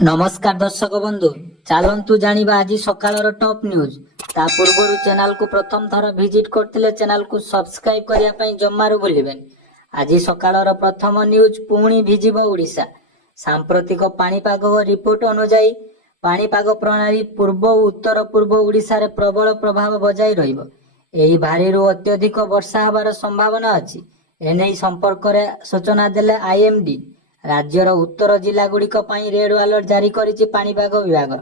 नमस्कार दर्शक बंधु चलतु जानिबा आज सकाळर टॉप न्यूज ता पूर्व चैनल को प्रथम थर विजिट करथिले चैनल को सब्सक्राइब करिया पई जम्मारू भूलिबेन। आज सकाळर प्रथम न्यूज पुणी भिजिबो ओडिशा। सांप्रतिक पाणीपाग रिपोर्ट अनुसार पाणीपाग प्रणाली पूर्व और उत्तर पूर्व ओडिशा रे प्रबल प्रभाव बजाय रहिबो। एही भारीरु अत्यधिक वर्षा हबार संभावना अछि। एनै संपर्क रे सूचना देले आईएमडी। राज्यर उत्तर जिला गुड़िक रेड अलर्ट जारी करिछि पाणीपाग विभाग।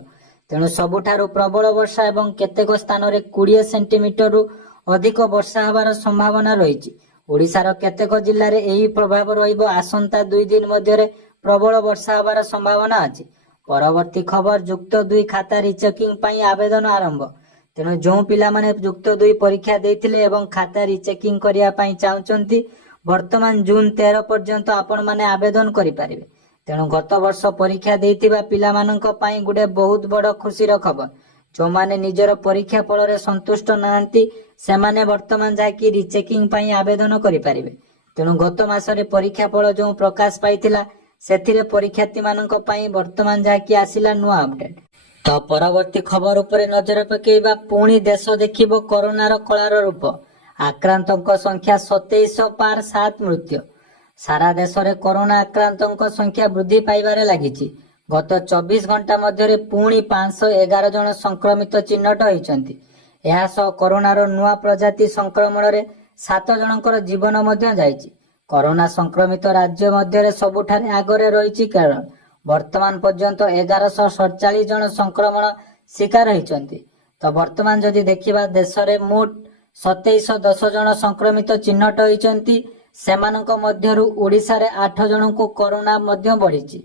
तेणु सबुठारु प्रबल वर्षा एवं केतेक स्थान रे 20 सेंटीमीटर अधिक वर्षा हबार संभावना रहिछि। ओडिशार केतेक जिल्ला रे एही प्रभाव रहिबो। आसंता 2 दिन मध्य प्रबल वर्षा हबार संभावना अछि। परवर्ती खबर युक्त 2 खाता रिचेकिंग पई आवेदन आरंभ। तेणु जो पिला माने युक्त 2 परीक्षा देथिले एवं खाता रिचेकिंग करिया पई चाहुचंती वर्तमान जून 13 पर्यंत आपण माने आवेदन करि पारिबे। तेणु गत वर्ष परीक्षा देइतिबा पिला माननक पई गुडे बहुत बड़ खुशीर खबर। जो माने निजर परीक्षा फल रे संतुष्ट नांती से माने वर्तमान जाकी रिचेकिंग पई आवेदन करि पारिबे। तेणु गत मासरे परीक्षा फल जो प्रकाश पाइतिला सेथिरे परीक्षार्थी माननक पई वर्तमान जाकी आसिला नुआ अपडेट। तो परवर्ती खबर उपरे नजर पकेइबा। पुणी देश देखिबो कोरोनार कଳାର रूप। आक्रांतक संख्या 2700 पार 7 मृत्यु। सारा देश रे कोरोना आक्रांतक संख्या वृद्धि पाइबारे लागिछि। गत 24 घंटा मध्य पुणी 511 जन संक्रमित चिन्हट होइछन्ति। एहा सह कोरोनार नुआ प्रजाति संक्रमण रे 7 जनकर जीवन मध्य जाइछि। कोरोना संक्रमित राज्य मध्य सबुठारे आगरे रहिछि केरल। वर्तमान पर्यंत 1147 जन संक्रमण शिकार होइछन्ति। तो वर्तमान जदि देखिबा देश रे मोट 2710 जन संक्रमित चिन्हट होइछन्ति। सेमानक मध्यरु ओडिसा रे 8 जन को कोरोना मध्य बढ़िछि।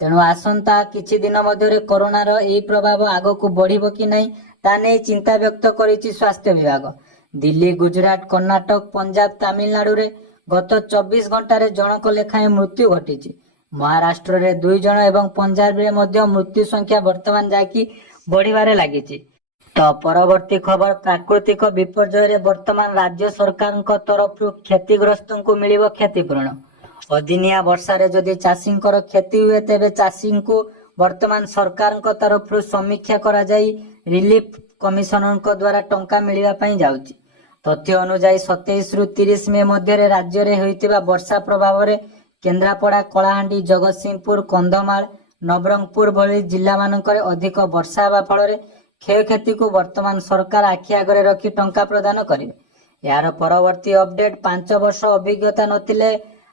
तेणु आसंता किछि दिन मध्य कोरोनार एही प्रभाव आगो को बढ़िबो कि नै ता नै चिंता व्यक्त करिछि स्वास्थ्य विभाग। दिल्ली, गुजरात, कर्णाटक, पंजाब, तमिलनाडु रे गत 24 घंटा रे जनक लेखाएं मृत्यु घटिछि। महाराष्ट्र रे 2 जन एवं पंजाब रे मध्य मृत्यु संख्या वर्तमान जाकी बढ़िबारे लागिछि। तो परवर्ती खबर प्राकृतिक विपर्यय रे वर्तमान राज्य सरकार तरफ क्षतिग्रस्त को मिलिबो क्षतिपूरण। अदिनिया वर्षा रे जदि चाषींकर क्षति हुए तेबे चाषी को वर्तमान सरकार तरफ समीक्षा करा जाई रिलीफ कमिशनर द्वारा टंका मिलिबा पई जाउची। तथ्य अनुसार 27 रु 30 मे मध्य राज्य रे होइतिबा वर्षा प्रभाव रे केन्द्रापड़ा, कलाहांडी, जगतसिंहपुर, कंधमाल, नवरंगपुर भली जिला मानकर अधिक वर्षा हेबा फल क्षयक्षति को वर्तमान सरकार आखि आगरे रखी टंका प्रदान करिवे। यार परवर्ती अपडेट 5 वर्ष अभिज्ञता नथिले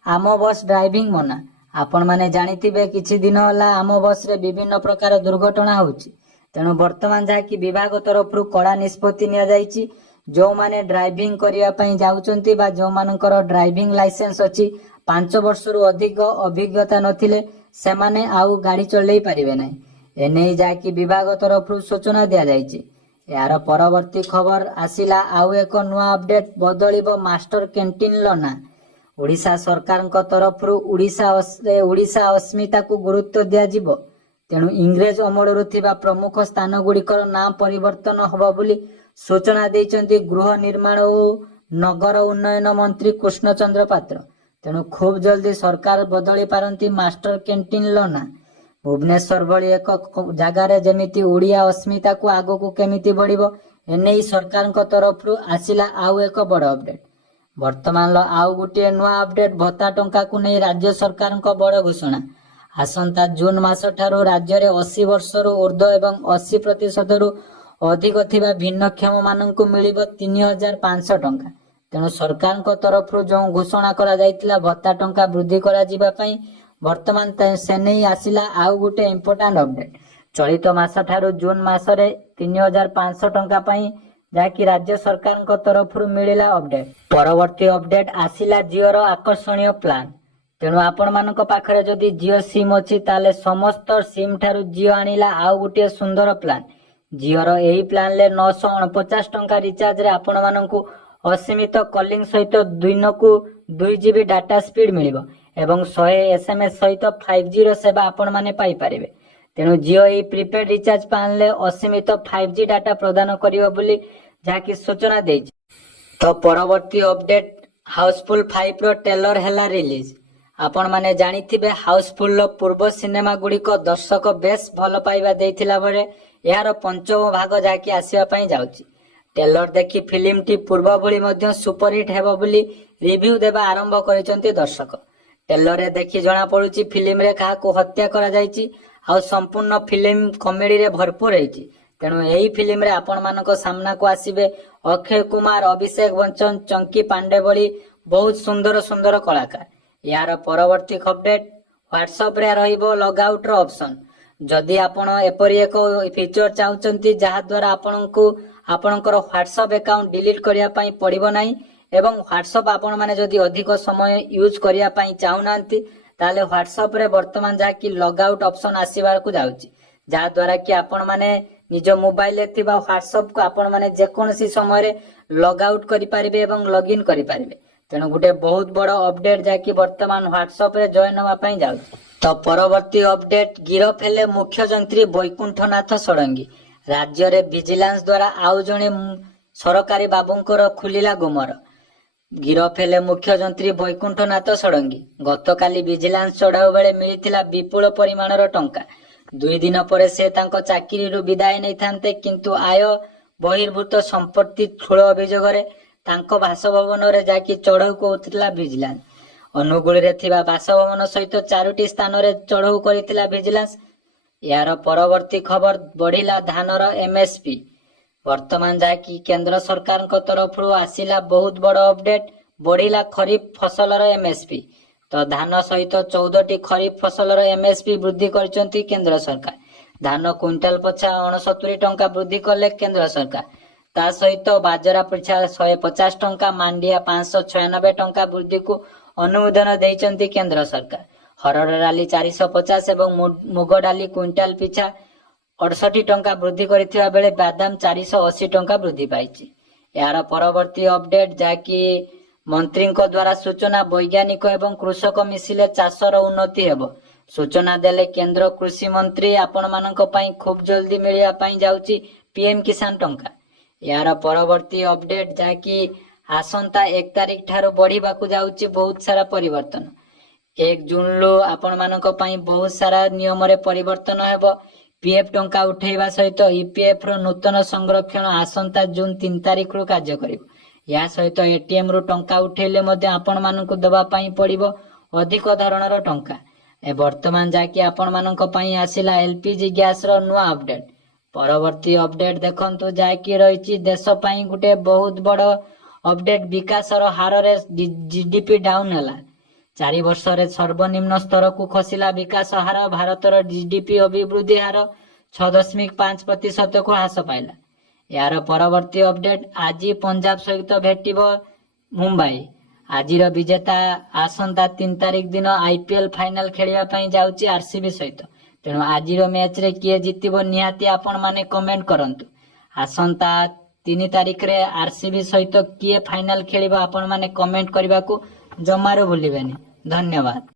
आम बस ड्राइविंग मना। आपण माने जानिथिबे किछि दिन होला आम बस रे विभिन्न प्रकार दुर्घटना होउची। तेणु वर्तमान जाकी विभाग तरफ कड़ा निष्पत्ति निया जाईची। जो माने ड्राइविंग करिया पई जाउचंती बा जो मानकर ड्राइविंग लाइसेंस अछि 5 वर्ष रु अधिक अभिज्ञता नथिले से माने आउ गाड़ी चलै पारिबे नै। एने जाकी विभाग तरफ सूचना दिया जायछि। यार परवर्ती खबर आसिला आउ एक नुआ अपडेट बदलिबो मास्टर कैंटीन लना। ओडिशा सरकार तरफ ओडिशा अस्मिता को गुरुत्व दिया जिवो। तेणु इंग्रेज अमलरु थिबा प्रमुख स्थान गुड़िकर नाम परिवर्तन हबो बोली सूचना दैचंती गृह निर्माण और नगर उन्नयन मंत्री कृष्णचंद्र पात्र। तेणु खूब जल्दी सरकार बदली पारंती मास्टर कैंटीन लना। भुवनेश्वर भली एक जगार जमीती ओडिया अस्मिता को आगो को केमिति बढ़िबो एने सरकार तरफ आसिला आउ एक बड़ अपडेट। वर्तमान आउ गोटे नुआ अपडेट भत्ता टंका को नहीं राज्य सरकार बड़ घोषणा। आसंता जून मास ठारू राज्य रे 80 वर्ष रु ऊर्ध्व एवं 80% रु अधिक थिबा भिन्नक्षम माननकु मिलिबो 3500 टंका। तेणु सरकार तरफ जो घोषणा करा जायतिला भत्ता टंका वृद्धि करा जिबा पई वर्तमान से नहीं आसिला आउ गोटे इम्पोर्टाट अपडेट। चलित मास ठारू जून मास रे 3500 टंका पई जाकी राज्य सरकार तरफ मिलिला अपडेट। परवर्ती अपडेट आसिला जिओर आकर्षणीय प्लान। तेणु आपण मानक पाखरे जदि जिओ सिम अछि ताले समस्त सिम ठारू जिओ आनिला आउ गोटे सुंदर प्लान। जिओर एही प्लान ले 949 टंका रिचार्ज रे आपण मानकु असीमित कॉलिंग सहित दिनकु 2 जीबी डाटा स्पीड मिलिबो एवं 100 एसएमएस सहित 5G रो सेवा आपण माने पाई पारिबे। तेणु जिओ ए प्रीपेड रिचार्ज प्लान ले असीमित 5G डाटा प्रदान करियो बोली जाकी सूचना देछि। तो परवर्ती अपडेट हाउसफुल 5 रो ट्रेलर हैला रिलीज। आपण माने जानिथिबे हाउसफुल रो पूर्व सिनेमा गुड़िक दर्शक बेस भल पाइबा देइथिला बेले यार पंचम भाग जाकी आसीबा पई जाउची। ट्रेलर देखि फिल्म टी पूर्व भली मध्य सुपरहिट हेबो बोली रिव्यू देबा आरंभ करिसंती दर्शक। ट्रेलर रे देखि जणा पडुची फिल्म रे काहा को हत्या करा जायची आ संपूर्ण फिल्म कॉमेडी रे भरपूर हेची। तेणु एही फिल्म रे आपण मानक सामना को आसीबे अक्षय कुमार, अभिषेक बच्चन, चंकी पांडे भली बहुत सुंदर सुंदर कलाकार। यार परवर्ती अपडेट व्हाट्सएप रे रहिबो लॉग आउट रो ऑप्शन। जदि आपण एपरि एक फीचर चाहुचंती जहा द्वारा आपनकु आपनकर व्हाट्सएप अकाउंट डिलीट करिया पई पड़िबो नाही एवं व्हाट्सएप आपण माने जदि अधिक समय यूज करिया पई चाहुनांती ताले व्हाट्सएप रे वर्तमान जा कि लॉग आउट ऑप्शन आसीबार को जाउची जहा द्वारा कि आपण माने निज मोबाइल रे थिबा व्हाट्सएप को आपण माने जे कोनसी समय रे लॉग आउट करि पारिबे एवं लॉग इन करि पारिबे। तेणु गोटे बहुत बड़ अपडेट जाकि वर्तमान व्हाट्सएप रे जॉइन होवा पई जाउची। तो परवर्ती अपडेट गिरफ हेले मुख्य जंत्री बैकुंठनाथ षडंगी। राज्य रे विजिलेंस द्वारा आउ जणे सरकारी बाबुंकर खुलिला गुमर। गिरफ हेले मुख्य जंत्री बैकुंठनाथ षडंगी। गतकाली विजिलेंस चढ़ाऊ बेले मिलिथिला विपुल परिमाणर टंका। 2 दिन पर से तांको चाकरी रु विदाय नै थांते किंतु आय बहिर्भूत संपत्ति ठूल अभियोग रे तांको बासभवन रे जाकी चढ़ाऊ कोथिला विजिलेंस। अनुगुल रे थिबा बासभवन सहित 4टी स्थान रे चढ़ाऊ करिथिला विजिलेंस। यार परवर्ती खबर बढ़िला धानर एमएसपी। वर्तमान जाकि केंद्र सरकार तरफ आसिला बहुत बड़ अपडेट बढ़िला खरीफ फसलर एमएसपी। तो धान सहित 14टी खरीफ फसलर एमएसपी वृद्धि करचंती केंद्र सरकार। धान क्विंटाल पछा 69 टंका वृद्धि कले केंद्र सरकार। ता सहित बाजरा पछा 150 टंका, मांडिया 596 टंका वृद्धि को अनुमोदन देइचंती केंद्र सरकार। हरड़ डाली 450 एवं मुग डाली क्विंटाल पिछा 68 टंका वृद्धि करिथिबा बेले बादाम 480 टंका वृद्धि पाइछि। यार परवर्ती अपडेट जाकि मंत्री द्वारा सूचना वैज्ञानिक एवं कृषक मिसिले चाषर उन्नति हेबो। सूचना देले केंद्र कृषि मंत्री आपण मानक पई खूब जल्दी मिलिया पई जाउची पीएम किसान टंका। यार परवर्ती अपडेट जाकि आसंता 1 तारिख ठारो बढ़िबा को जाउची बहुत सारा परिवर्तन। 1 जून लो आपण मानक पई बहुत सारा नियम रे परिवर्तन हेबो। पीएफ टंका उठेଇବା सहित ईपीएफ रो नूतन संरक्षण आसंता जून 3 तारिख रो कार्य करिवो। या सहित एटीएम रो टंका उठेले मध्ये आपण मानक दबा पई पड़िबो अधिक धरणर टंका। ए वर्तमान जाकि आपण मानक पई आसिला एलपीजी गैस रो नुआ अपडेट। परवर्ती अपडेट देखंतु जाकि रहिछि देश पई गुटे बहुत बड़ अपडेट। विकास रो हार रे जीडीपी डाउन हला। 4 वर्ष रे सर्वनिम्न स्तर को खसिला विकास हार। भारत रो जीडीपी अभिवृद्धि हार 6.5% को ह्रास पाइला। यार परवर्ती अपडेट आज पंजाब सहित भेटिबो मुंबई। आजिर विजेता आसंता 3 तारिख दिन आईपीएल फाइनल खेलिया पई जाउची आरसीबी सहित। तेणु आजिर मैच रे किए जितिबो निहाती आपण माने कमेंट करंतु। आसंता 3 तारिख रे आरसीबी सहित किए फाइनल खेलिबो आपण माने कमेंट करबा को जमारो भूलिबेनी। धन्यवाद।